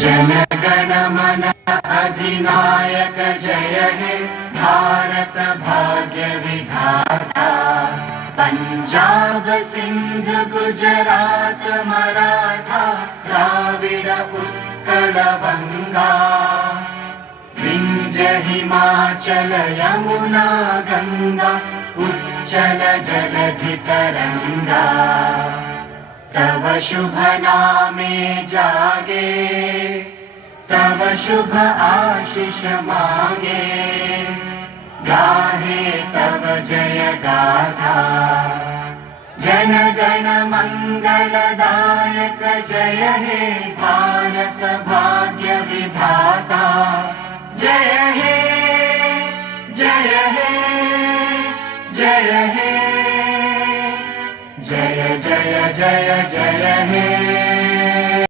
जनगण मन अधिनायक जय हे भारत भाग्य विधाता। पंजाब सिंध गुजरात मराठा द्राविड उत्कल बंगा। विंध्य हिमाचल यमुना गंगा उच्चल जलधि तरंगा। तव शुभ नामे जागे तव शुभ आशीष मांगे। गाहे तव जय गाथा जन गण मंगलदायक जय हे भारत भाग्य विधाता। जय हे जय हे जय हे जय जय जय जय हे।